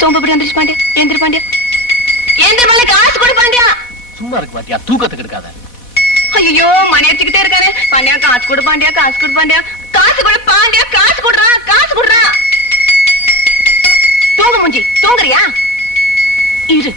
சோம்பப்படி வந்துருச்சு பாண்டியா. ஏந்திரு பாண்டியா, ஏந்திர காசு கொடு பாண்டியா. சும்மா இருக்க மாட்டியா, தூக்கத்துக்கு எடுக்காத. ஐயோ மணி அடிச்சுக்கிட்டே இருக்காரு. பாண்டியா காசு கொடு பாண்டியா, காசு கொடு பாண்டியா, காசு கொடு பாண்டியா, காசு கொடுறா, காசு கொடுறா. தூங்க மூஞ்சி, தூங்குறியா? இரு.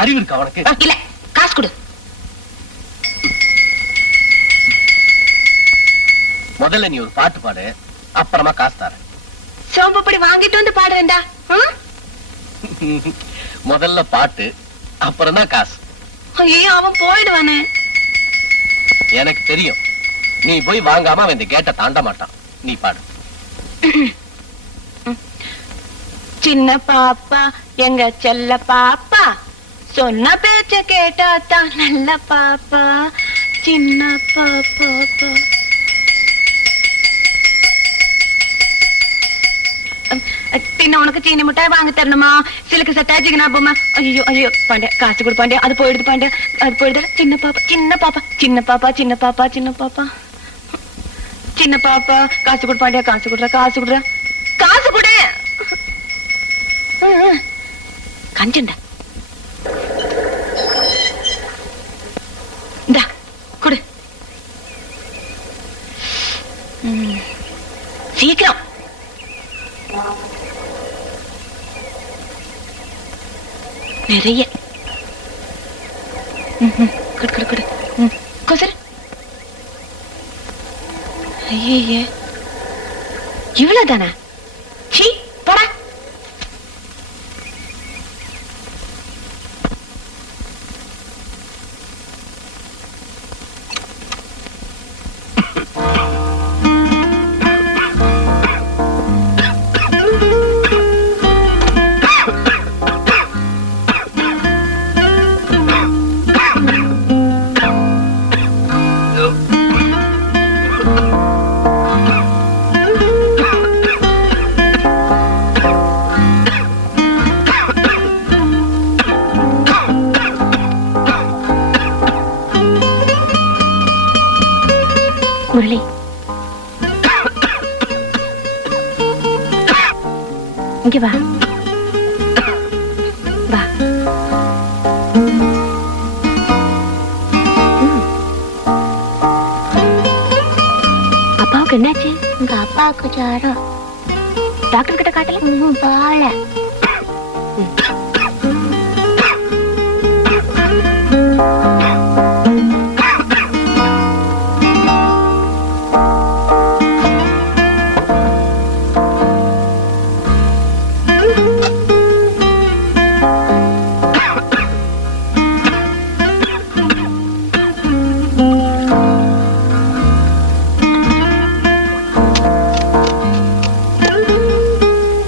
அறிவு இருக்கா உனக்கு? இல்ல, காசு கொடு. முதல்ல நீ ஒரு பாட்டு பாடு, அப்புறமா காசு தர. சோம்பப்படி வாங்கிட்டு வந்து பாடுறேன்டா. முதல்ல பாட்டு, அப்புறம் தான் காசு. ஐயோ அவன் போயிடுவானே. எனக்கு தெரியும், நீ போய் வாங்காம அவன் இந்த கேட்ட தாண்ட மாட்டான். நீ பாடு. சின்ன பாப்பா எங்க செல்ல பாப்பா, சொன்ன பேச்ச கேட்டாதான் நல்ல பாப்பா. சின்ன பாப்பா பின்ன உனக்கு சீனி மிட்டாய் வாங்கி தரணுமா? சிலுக்கு சட்டாச்சிக்கு நான் போமா. ஐயோ ஐயோ பாண்டியா, காசு கொடு பாண்டியா. அது போயிடுது பாண்டியா, அது போயிடுது. சின்ன பாப்பா சின்ன பாப்பா சின்ன பாப்பா சின்ன பாப்பா சின்ன பாப்பா சின்ன பாப்பா, காசு கொடு பாண்டியா, காசு கொடுற, காசு கொடுற, காசு கொடு. கஞ்சண்டா இந்தா கொடு. சீக்கிரம். நிறைய கொடு கொடு கொடு. கொசரு. ஐயே இவ்வளவுதானா? சீ போடா. முரளி, இங்க வா வா. அப்பாவுக்கு என்னாச்சு? உங்க அப்பாவுக்கு ஜாரம். டாக்டர் கிட்ட காட்டல? பால.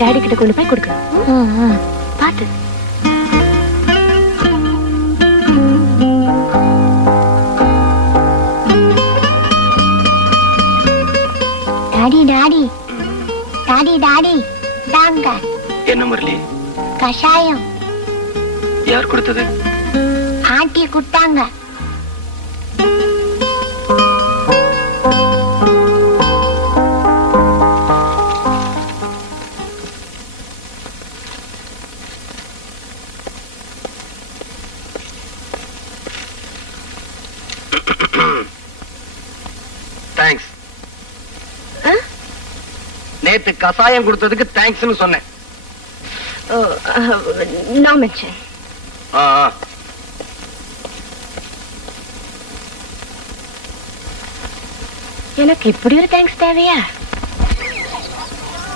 டாடி கிட்ட கொண்டு போய் கொடுக்க. பாத்து. டாடி டாடி டாடி டாடி தாங்க. என்ன முரளி? கஷாயம். யார் கொடுத்தது? ஆண்டி கொடுத்தாங்க. தேங்க்ஸ். நேத்து கசாயம் கொடுத்ததுக்கு தேங்க்ஸ்னு சொன்னேன். No mention. எனக்கு இப்படி ஒரு தேங்க்ஸ் தேவையா?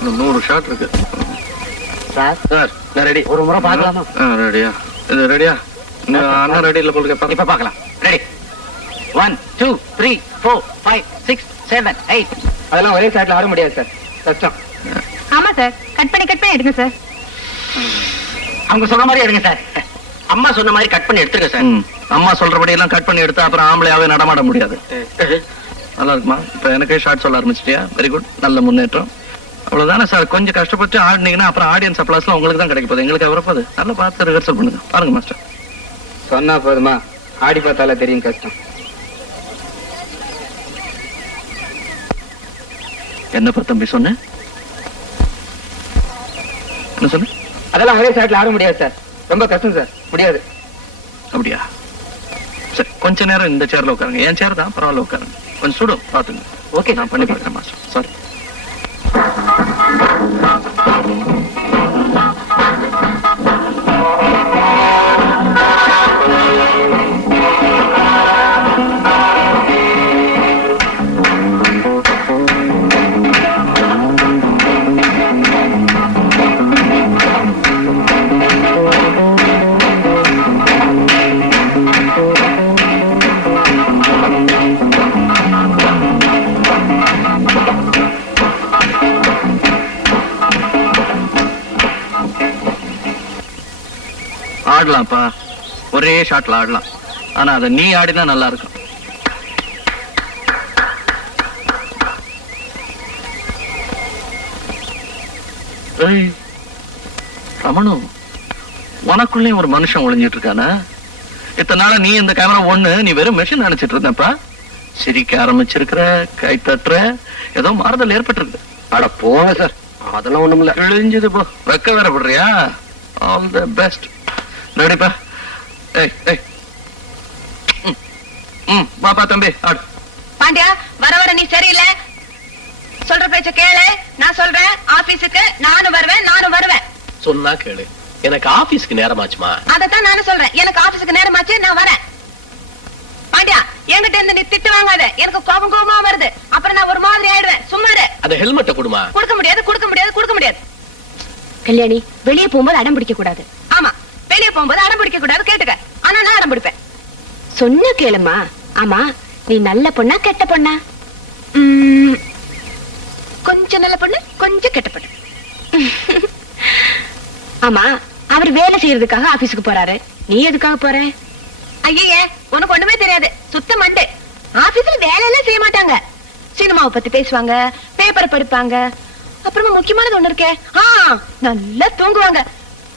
100 ஷாட் இருக்கு சார். சார் நான் ரெடி. ஒரு முறை பார்க்கலாமா? ரெடியா? இது ரெடியா? அண்ணா ரெடி இல்ல போல. இப்ப பார்க்கலாம். ரெடி. 1 2 3 4 5 6 7 8. அதெல்லாம் ஒரே ஷாட்ல ஆட முடியாது சார், கஷ்டம். ஆமா சார், கட் பண்ணி எடுங்க சார். அவங்க சொன்ன மாதிரி எடுங்க சார். அம்மா சொன்ன மாதிரி கட் பண்ணி எடுத்துருங்க சார். அம்மா சொல்றபடி எல்லாம் கட் பண்ணி எடுத்து அப்புறம் ஆம்பளையாவே நடமாட முடியாது. நல்லா இருக்குமா? இப்ப எனக்கே ஷார்ட் சொல்ல ஆரம்பிச்சிட்டியா? வெரி குட், நல்ல முன்னேற்றம். அவ்வளவுதானே சார். கொஞ்சம் கஷ்டப்பட்டு ஆடினீங்கன்னா அப்புறம் ஆடியன்ஸ் அப்ளாஸ்லாம் உங்களுக்கு தான் கிடைக்க போகுது, எங்களுக்கு வரப்போகுது. நல்லா பார்த்து ரிஹர்சல் பண்ணுங்க. பாருங்க மாஸ்டர். சொன்னா போதுமா? ஆடி பார்த்தாலே தெரியும் கஷ்டம். என்னப்பா தம்பி சொன்ன? என்ன சொன்ன? அதெல்லாம் ஒரே ஷாட்ல ஆட முடியாது சார், ரொம்ப கஷ்டம் சார், முடியாது. அப்படியா? சரி, கொஞ்ச நேரம் இந்த சேர்ல உட்காருங்க. என் சேர் தான், பரவாயில்ல உட்காருங்க. கொஞ்சம் சுடும் பாத்துங்க. ஓகே, நான் பண்ணி பார்க்குறேன் மாஸ்டர். சாரி. ஆடலாம்ப்பா, ஒரே ஷாட்ல ஆடலாம். ஆனா அதை நீ ஆடினா நல்லா இருக்கும். ஏய் ரமணு, உனக்குள்ளேயும் ஒரு மனுஷன் ஒளிஞ்சிட்டு இருக்கானா? இத்தனை நாளா நீ இந்த கேமரா ஒண்ணு, நீ வெறும் மெஷின் நினைச்சிட்டு இருந்தப்பா. சிரிக்க ஆரம்பிச்சிருக்கிற, கை தட்டுற, ஏதோ மாறுதல் ஏற்பட்டிருக்கு. அட போங்க சார், அதெல்லாம் ஒண்ணும் இல்ல. கிழிஞ்சது போ. வெக்க வேற படுறியா? All the best. ரெடிப்பா? ஏய் ஏய், பாப்பா தம்பி ஆடு. பாண்டியா, வர வர நீ சரியில்லை. சொல்ற பேச்ச கேளு. நான் சொல்றேன், ஆபீஸுக்கு நானும் வருவேன். சொன்னா கேளு. எனக்கு ஆபீஸ்க்கு நேரமாச்சுமா. அதத்தான் நானும் சொல்றேன், எனக்கு ஆபீஸுக்கு நேரமாச்சு, நான் வரேன். பாண்டியா, என்கிட்ட இருந்து நீ திட்டு வாங்காத, எனக்கு கோபமா வருது. அப்புறம் நான் ஒரு மாதிரி ஆயிடுவேன். சும்மா இரு. அந்த ஹெல்மெட்டை கொடுமா. கொடுக்க முடியாது. கல்யாணி, வெளியே போகும்போது அடம் பிடிக்க கூடாது. ஆமா, வெளியே போகும்போது அடம் பிடிக்க கூடாது, கேட்டுக்க. ஆனா நான் அடம் பிடிப்பேன். சொன்ன கேளுமா. ஆமா, நீ நல்ல பொண்ணா கெட்ட பொண்ணா? கொஞ்சம் நல்ல பொண்ணு, கொஞ்சம் கெட்ட பொண்ணு. ஆமா, அவர் வேலை செய்யறதுக்காக ஆபீஸுக்கு போறாரு, நீ எதுக்காக போற? ஐயே, உனக்கு ஒண்ணுமே தெரியாது, சுத்த மண்டு. ஆபீஸ்ல வேலை எல்லாம் செய்ய மாட்டாங்க. சினிமாவை பத்தி பேசுவாங்க, பேப்பரை படிப்பாங்க. அப்புறமா முக்கியமானது ஒண்ணு இருக்கே, நல்லா தூங்குவாங்க.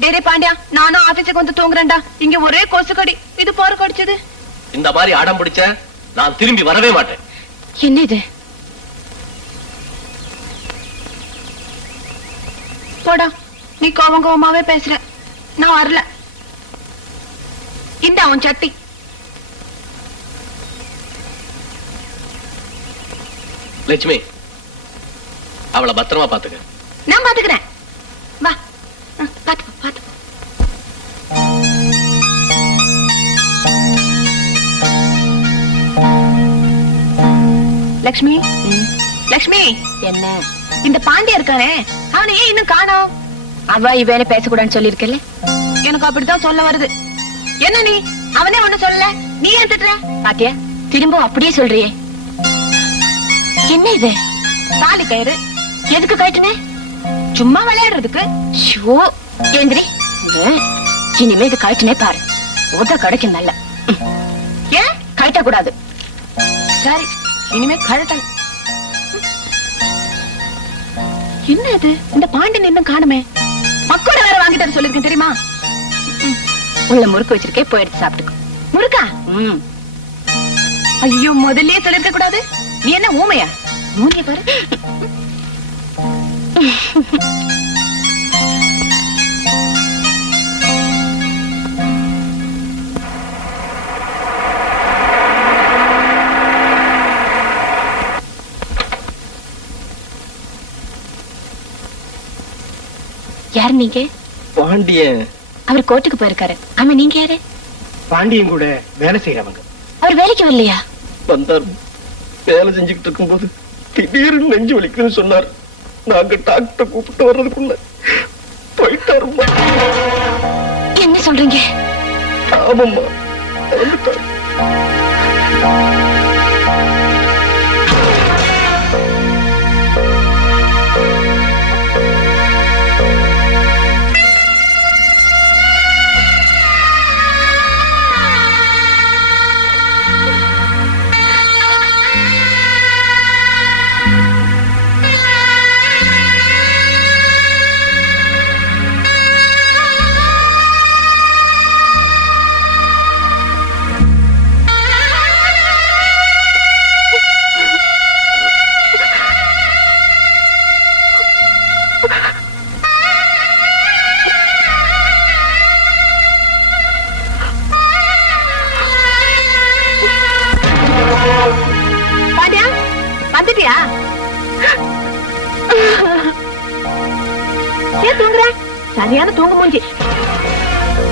டேரே பாண்டியா, நானும் ஆபீஸுக்கு வந்து தூங்குறேன்டா. இங்க ஒரே கொசு கடி, இது போற கடிச்சது. இந்த மாதிரி அடம் பிடிச்ச நான் திரும்பி வரவே மாட்டேன். என்ன இது? போடா, நீ கோவமாவே பேசுற. நான் வரல. இந்த அவன் சட்டி. லட்சுமி, அவளை பத்திரமா பாத்துக்க. நான் பாத்துக்கிறேன். வா, பாத்து. லக்ஷ்மி, லக்ஷ்மி. என்ன? இந்த பாண்டியா இருக்கானே, அவனை ஏன் இன்னும் காணோம்? அவ இவனே பேசக்கூடாதுன்னு சொல்லிருக்கல. எனக்கு அப்படித்தான் சொல்ல வருது. என்ன நீ அவனே ஒண்ணு சொல்லல, நீ ஏன் திட்டுற? பாத்தியா, திரும்ப அப்படியே சொல்றியே. என்ன இது? தாலி கயிறு. எதுக்கு கட்டுனே? சும்மா விளையாடுறதுக்கு. ஷோ, ஏந்திரி. இனிமே இது கட்டுனே பாரு, உத கிடைக்கும். நல்ல ஏன் கட்ட கூடாது? சரி, இனிமே கழட்டல். என்ன இது? இந்த பாண்டியன் இன்னும் காணுமே. மக்கோட வேற வாங்கிட்டு சொல்லிருக்கேன் தெரியுமா? உள்ள முறுக்கு வச்சிருக்கே, போய் எடுத்து சாப்பிட்டுக்கோ. முறுக்கா? ஐயோ, முதல்லயே சொல்லிருக்க கூடாது. நீ என்ன ஊமையா? மூஞ்சிய பாரு. யாரு நீங்க? பாண்டியன். அவர் கோர்ட்டுக்கு போயிருக்காரு. ஆமா, நீங்க யாரு? பாண்டியன் கூட வேலை செய்யறவங்க. அவர் வேலைக்கு வரலையா? வந்தார். வேலை செஞ்சுக்கிட்டு இருக்கும் போது திடீர்னு நெஞ்சு வலிக்குன்னு சொன்னார். நாங்க டாக்டர் கூப்பிட்டு வர்றதுக்குள்ள போயிட்டாருமா. என்ன சொல்றீங்க? ஆமாம்மா, வந்துட்டார். பாண்டியா ஏன் தூங்குற? சரியான தூங்கு மூஞ்சி.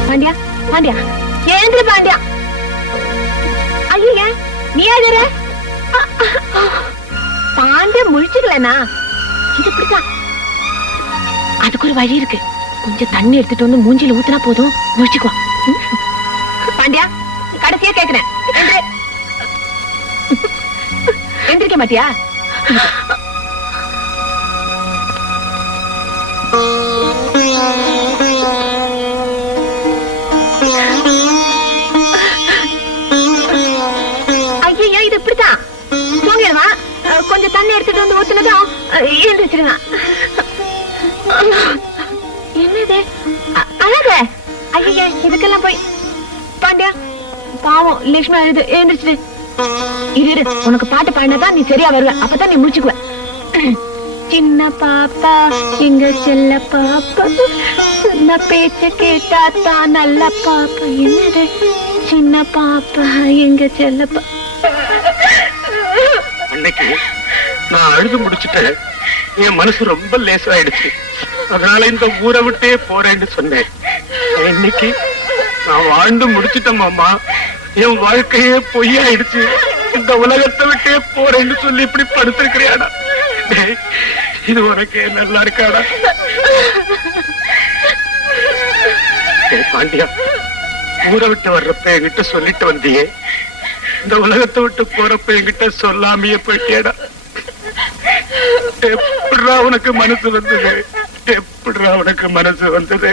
பாண்டியா பாண்டியா ஏந்திர பாண்டியா. ஐயா நீ யாரு? பாண்டியா முழிச்சுக்கலனா இது இப்படிதான். அதுக்கு ஒரு வழி இருக்கு. கொஞ்சம் தண்ணி எடுத்துட்டு வந்து மூஞ்சில ஊத்துனா போதும், முழிச்சுக்குவான். பாண்டியா கடைசியா கேக்குறேன், எந்திரிக்க மாட்டியா? ஐயா இது இப்படித்தான். தூங்கிடுவான், கொஞ்சம் தண்ணி எடுத்துட்டு வந்து ஊத்துனதும் எழுந்திரிச்சிருவான். என்னது அழக? ஐயா இதுக்கெல்லாம் போய் பாண்டியா பாவம் லட்சுமி அழுது எழுந்திரிச்சிடு. இரு உனக்கு பாட்டு பாடினாதான் நீ சரியா வருவ, அப்பதான் நீ முடிச்சுக்குவ. சின்ன பாப்பா எங்க செல்ல பாப்பா, சொன்ன பேச்ச கேட்டா தான் நல்ல பாப்பா. என்னது சின்ன பாப்பா எங்க செல்ல அன்னைக்கு நான் அழுது முடிச்சுட்டேன். என் மனசு ரொம்ப லேசாயிடுச்சு. அதனால இந்த ஊரை விட்டே போறேன்னு சொன்னேன். இன்னைக்கு நான் வாழ்ந்து முடிச்சுட்டேன் மாமா. என் வாழ்க்கையே பொய்யாயிடுச்சு. இந்த உலகத்தை விட்டே போறேன்னு சொல்லி இப்படி படுத்திருக்கிறியாடா? இது உனக்கு நல்லா இருக்காடா? பாண்டியா, ஊரை விட்டு வர்றப்ப என்கிட்ட சொல்லிட்டு வந்தியே, இந்த உலகத்தை விட்டு போறப்ப என்கிட்ட சொல்லாமையே போயிட்டியாடா? எப்படிடா உனக்கு மனசு வந்தது? எப்படிடா உனக்கு மனசு வந்தது?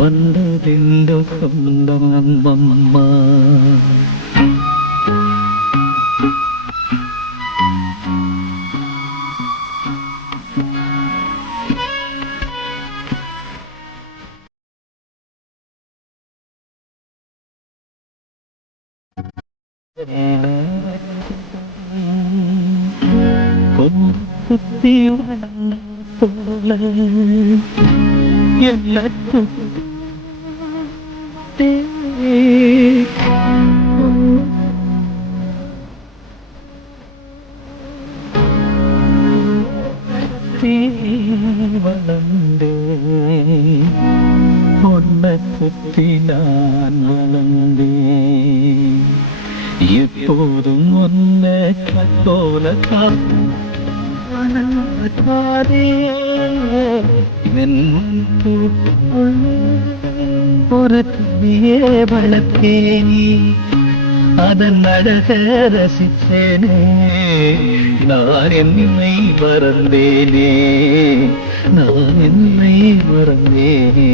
வந்ததெந்த சொந்தம் அம்மம்மா, சுத்தி போல வளர்ந்தே பொன்னை சுத்தி நான் வளர்ந்தேன். எப்போதும் ஒன்ன போல ஒரு துணியே வளர்த்தேனி, அதன் அழக ரசித்தேனே. நான் என்னை மறந்தேனே, நான் என்னை மறந்தேனே.